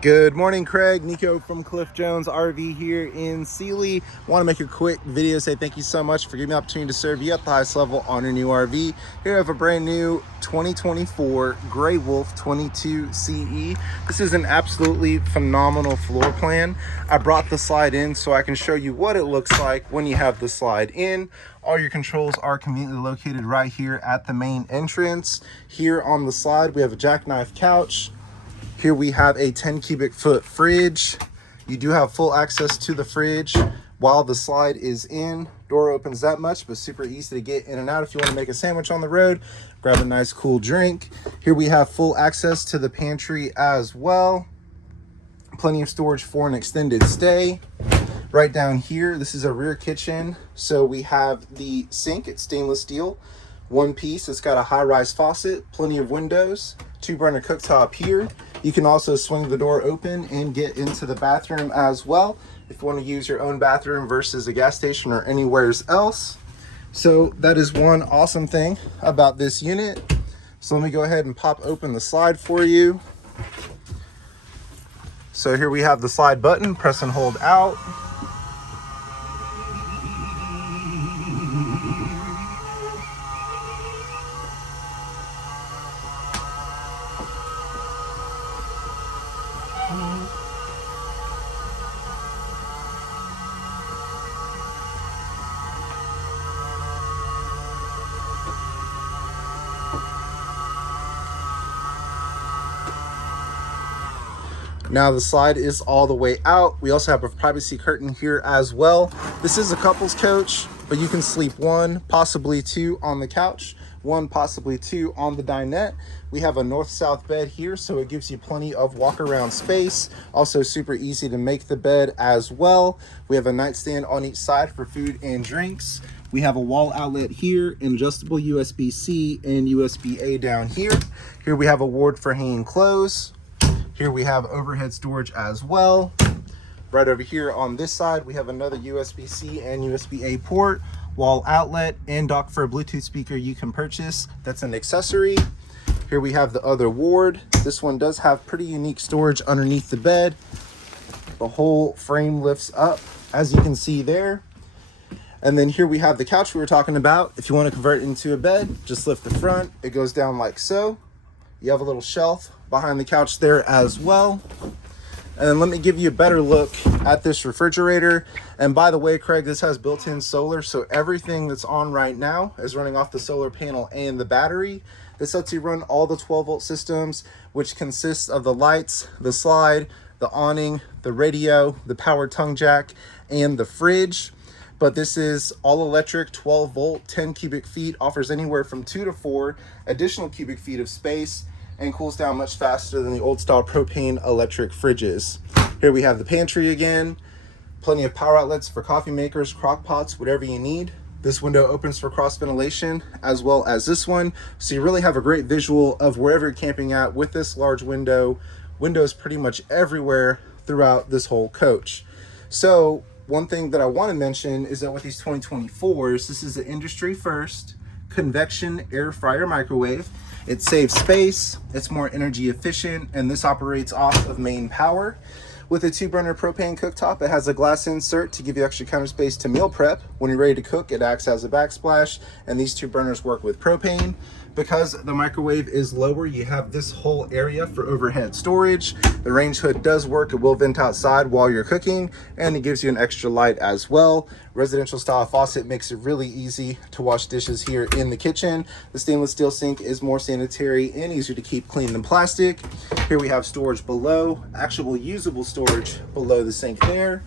Good morning, Craig. Nico from Cliff Jones RV here in Sealy. Want to make a quick video, say thank you so much for giving me the opportunity to serve you at the highest level on your new RV. Here I have a brand new 2024 Grey Wolf 22 CE. This is an absolutely phenomenal floor plan. I brought the slide in so I can show you what it looks like when you have the slide in. All your controls are conveniently located right here at the main entrance. Here on the slide, we have a jackknife couch. Here we have a 10 cubic foot fridge. You do have full access to the fridge while the slide is in. Door opens that much, but super easy to get in and out if you want to make a sandwich on the road, grab a nice cool drink. Here we have full access to the pantry as well. Plenty of storage for an extended stay. Right down here, this is a rear kitchen. So we have the sink, it's stainless steel, one piece. It's got a high-rise faucet, plenty of windows, 2-burner cooktop here. You can also swing the door open and get into the bathroom as well if you want to use your own bathroom versus a gas station or anywhere else. So that is one awesome thing about this unit. So let me go ahead and pop open the slide for you. So here we have the slide button, press and hold out. Now the slide is all the way out. We also have a privacy curtain here as well. This is a couples coach, but you can sleep one, possibly two on the couch, one, possibly two on the dinette. We have a north-south bed here, so it gives you plenty of walk-around space. Also super easy to make the bed as well. We have a nightstand on each side for food and drinks. We have a wall outlet here, an adjustable USB-C and USB-A down here. Here we have a ward for hanging clothes. Here we have overhead storage as well. Right over here on this side, we have another USB-C and USB-A port, wall outlet, and dock for a Bluetooth speaker you can purchase. That's an accessory. Here we have the other ward. This one does have pretty unique storage underneath the bed. The whole frame lifts up, as you can see there. And then here we have the couch we were talking about. If you want to convert it into a bed, just lift the front. It goes down like so. You have a little shelf behind the couch there as well. And then let me give you a better look at this refrigerator. And by the way, Craig, this has built-in solar, so everything that's on right now is running off the solar panel and the battery. This lets you run all the 12-volt systems, which consists of the lights, the slide, the awning, the radio, the power tongue jack, and the fridge. But this is all electric, 12 volt, 10 cubic feet, offers anywhere from 2 to 4 additional cubic feet of space, and cools down much faster than the old style propane electric fridges. Here we have the pantry again, plenty of power outlets for coffee makers, crock pots, whatever you need. This window opens for cross ventilation as well as this one. So you really have a great visual of wherever you're camping at with this large window. Windows pretty much everywhere throughout this whole coach. So one thing that I want to mention is that with these 2024s, this is the industry first convection air fryer microwave. It saves space, it's more energy efficient, and this operates off of main power. With a 2-burner propane cooktop, it has a glass insert to give you extra counter space to meal prep. When you're ready to cook, it acts as a backsplash, and these 2 burners work with propane. Because the microwave is lower, you have this whole area for overhead storage. The range hood does work. It will vent outside while you're cooking, and it gives you an extra light as well. Residential style faucet makes it really easy to wash dishes here in the kitchen. The stainless steel sink is more sanitary and easier to keep clean than plastic. Here we have storage below, actual usable storage below the sink there.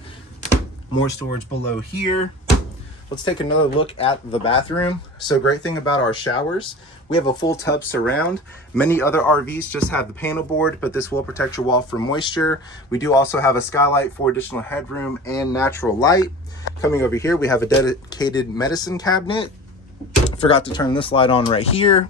More storage below here. Let's take another look at the bathroom. So great thing about our showers, we have a full tub surround. Many other RVs just have the panel board, but this will protect your wall from moisture. We do also have a skylight for additional headroom and natural light. Coming over here, we have a dedicated medicine cabinet. Forgot to turn this light on right here.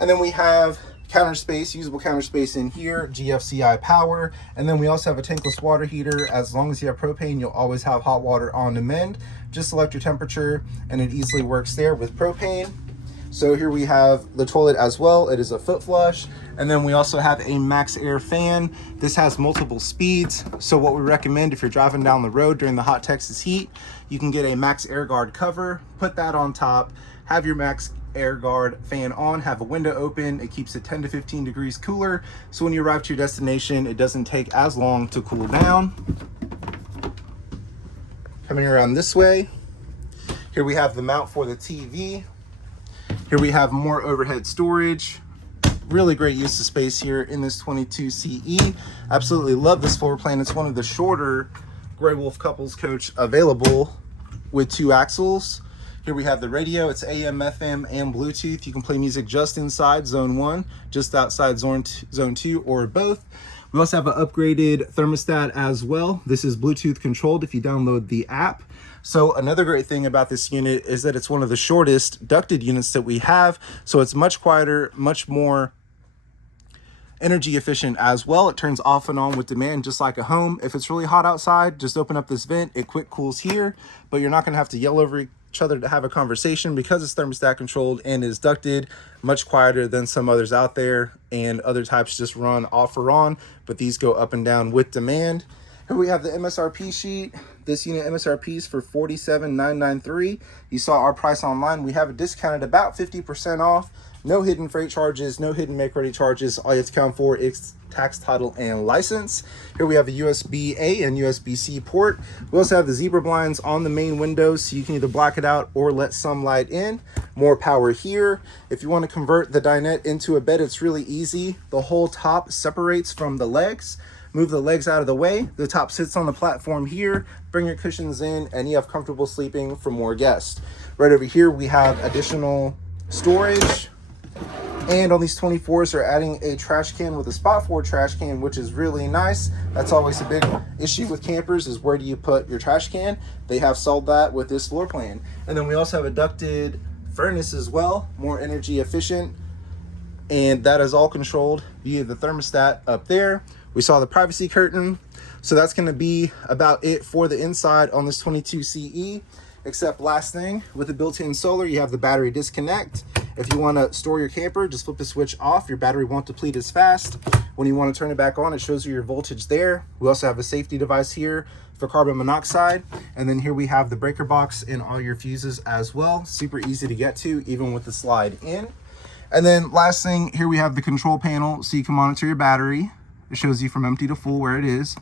And then we have counter space, usable counter space in here, GFCI power. And then we also have a tankless water heater. As long as you have propane, you'll always have hot water on demand. Just select your temperature and it easily works there with propane. So here we have the toilet as well. It is a foot flush. And then we also have a max air fan. This has multiple speeds. So what we recommend if you're driving down the road during the hot Texas heat, you can get a max air guard cover, put that on top, have your max air guard fan on, have a window open. It keeps it 10 to 15 degrees cooler. So when you arrive to your destination, it doesn't take as long to cool down. Coming around this way, here we have the mount for the TV. Here we have more overhead storage. Really great use of space here in this 22 CE. Absolutely love this floor plan. It's one of the shorter Grey Wolf couples coach available with 2 axles. Here we have the radio. It's AM, FM, and Bluetooth. You can play music just inside zone 1, just outside zone 2, or both. We also have an upgraded thermostat as well. This is Bluetooth controlled if you download the app. So another great thing about this unit is that it's one of the shortest ducted units that we have. So it's much quieter, much more energy efficient as well. It turns off and on with demand, just like a home. If it's really hot outside, just open up this vent. It quick cools here, but you're not gonna have to yell over each other to have a conversation because it's thermostat controlled and is ducted, much quieter than some others out there. And other types just run off or on, but these go up and down with demand. Here we have the MSRP sheet. This unit MSRP is for $47,993. You saw our price online. We have it discounted about 50% off. No hidden freight charges, no hidden make-ready charges. All you have to count for is tax, title, and license. Here we have a USB-A and USB-C port. We also have the zebra blinds on the main windows, so you can either black it out or let some light in. More power here. If you want to convert the dinette into a bed, it's really easy. The whole top separates from the legs. Move the legs out of the way. The top sits on the platform here. Bring your cushions in, and you have comfortable sleeping for more guests. Right over here, we have additional storage. And on these 24s, they're adding a trash can with a spot for a trash can, which is really nice. That's always a big issue with campers, is where do you put your trash can? They have solved that with this floor plan. And then we also have a ducted furnace as well, more energy efficient. And that is all controlled via the thermostat up there. We saw the privacy curtain. So that's gonna be about it for the inside on this 22 CE. Except last thing, with the built-in solar, you have the battery disconnect. If you want to store your camper, just flip the switch off. Your battery won't deplete as fast. When you want to turn it back on, it shows you your voltage there. We also have a safety device here for carbon monoxide. And then here we have the breaker box and all your fuses as well. Super easy to get to, even with the slide in. And then last thing, here we have the control panel, so you can monitor your battery. It shows you from empty to full where it is.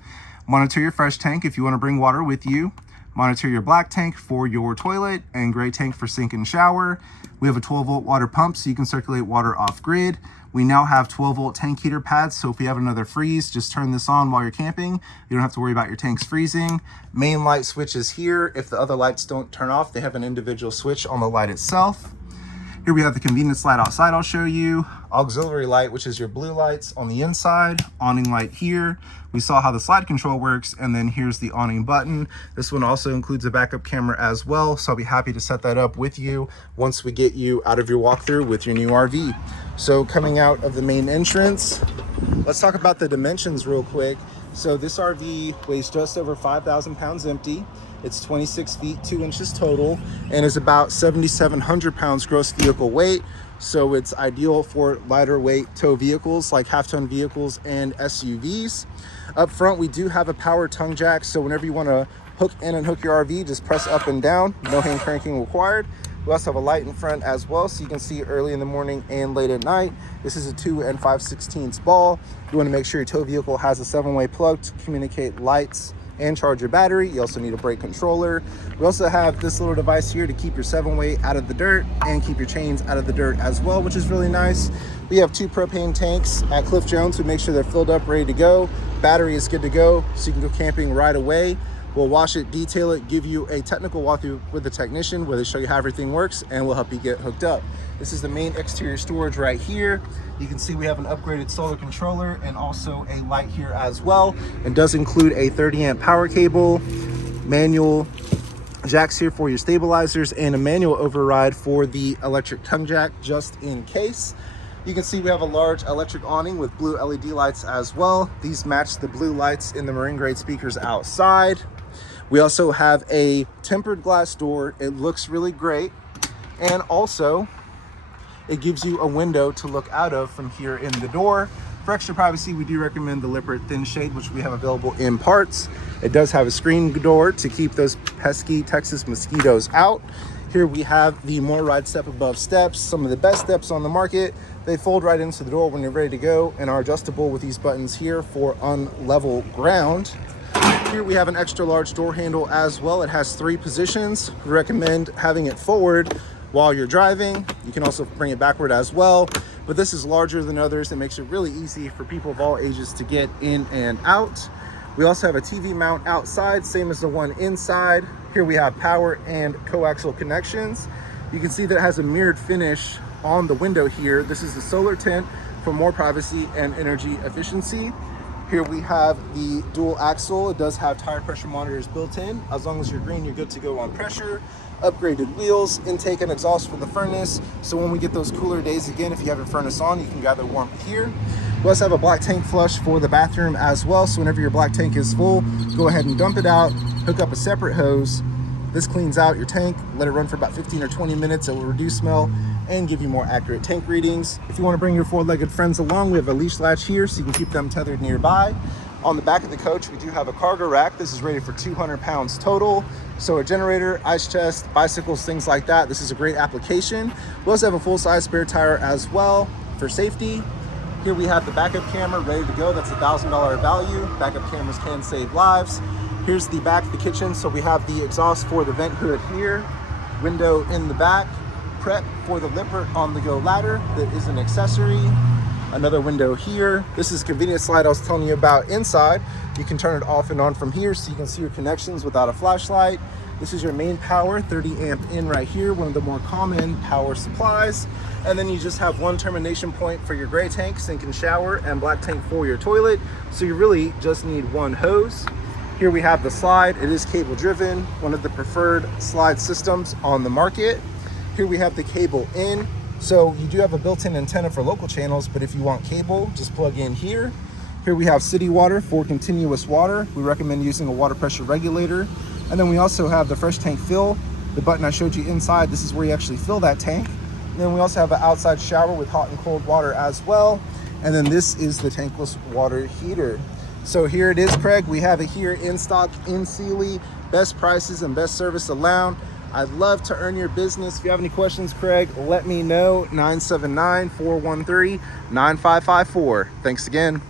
Monitor your fresh tank if you want to bring water with you. Monitor your black tank for your toilet and gray tank for sink and shower. We have a 12-volt water pump, so you can circulate water off grid. We now have 12-volt tank heater pads, so if you have another freeze, just turn this on while you're camping. You don't have to worry about your tanks freezing. Main light switch is here. If the other lights don't turn off, they have an individual switch on the light itself. Here we have the convenience light outside I'll show you. Auxiliary light, which is your blue lights on the inside. Awning light here. We saw how the slide control works, and then here's the awning button. This one also includes a backup camera as well, so I'll be happy to set that up with you once we get you out of your walkthrough with your new RV. So coming out of the main entrance, let's talk about the dimensions real quick. So this RV weighs just over 5,000 pounds empty. It's 26 feet 2 inches total and is about 7,700 pounds gross vehicle weight. So it's ideal for lighter weight tow vehicles like half-ton vehicles and SUVs. Up front, we do have a power tongue jack. So whenever you want to hook in and hook your RV, just press up and down. No hand cranking required. We also have a light in front as well, so you can see early in the morning and late at night. This is a 2 5/16 ball. You want to make sure your tow vehicle has a 7-way plug to communicate lights and charge your battery. You also need a brake controller. We also have this little device here to keep your 7-way out of the dirt and keep your chains out of the dirt as well, which is really nice. We have 2 propane tanks at Cliff Jones to make sure they're filled up, ready to go. Battery is good to go, so you can go camping right away. We'll wash it, detail it, give you a technical walkthrough with the technician where they show you how everything works, and we'll help you get hooked up. This is the main exterior storage right here. You can see we have an upgraded solar controller and also a light here as well. It does include a 30-amp power cable, manual jacks here for your stabilizers, and a manual override for the electric tongue jack, just in case. You can see we have a large electric awning with blue LED lights as well. These match the blue lights in the marine grade speakers outside. We also have a tempered glass door. It looks really great. And also it gives you a window to look out of from here in the door. For extra privacy, we do recommend the Lippert thin shade, which we have available in parts. It does have a screen door to keep those pesky Texas mosquitoes out. Here we have the more ride step above steps, some of the best steps on the market. They fold right into the door when you're ready to go and are adjustable with these buttons here for unlevel ground. Here we have an extra large door handle as well. It has 3 positions. We recommend having it forward while you're driving. You can also bring it backward as well, but this is larger than others. It makes it really easy for people of all ages to get in and out. We also have a TV mount outside, same as the one inside. Here we have power and coaxial connections. You can see that it has a mirrored finish on the window here. This is the solar tint for more privacy and energy efficiency. Here we have the dual axle. It does have tire pressure monitors built in. As long as you're green, you're good to go on pressure. Upgraded wheels, intake and exhaust for the furnace. So when we get those cooler days again, if you have your furnace on, you can gather warmth here. We also have a black tank flush for the bathroom as well. So whenever your black tank is full, go ahead and dump it out, hook up a separate hose. This cleans out your tank, let it run for about 15 or 20 minutes. It will reduce smell and give you more accurate tank readings. If you want to bring your 4-legged friends along, we have a leash latch here so you can keep them tethered nearby. On the back of the coach, we do have a cargo rack. This is rated for 200 pounds total. So a generator, ice chest, bicycles, things like that. This is a great application. We also have a full-size spare tire as well for safety. Here we have the backup camera ready to go. That's a $1,000 value. Backup cameras can save lives. Here's the back of the kitchen. So we have the exhaust for the vent hood here, window in the back, prep for the Lippert on-the-go ladder that is an accessory. Another window here. This is a convenience slide I was telling you about inside. You can turn it off and on from here so you can see your connections without a flashlight. This is your main power, 30 amp in right here, one of the more common power supplies. And then you just have one termination point for your gray tank, sink and shower, and black tank for your toilet. So you really just need one hose. Here we have the slide. It is cable driven, one of the preferred slide systems on the market. Here we have the cable in. So you do have a built-in antenna for local channels, but if you want cable, just plug in here. Here we have city water for continuous water. We recommend using a water pressure regulator. And then we also have the fresh tank fill, the button I showed you inside. This is where you actually fill that tank. And then we also have an outside shower with hot and cold water as well. And then this is the tankless water heater. So here it is, Craig. We have it here in stock in Sealy. Best prices and best service around. I'd love to earn your business. If you have any questions, Craig, let me know. 979-413-9554. Thanks again.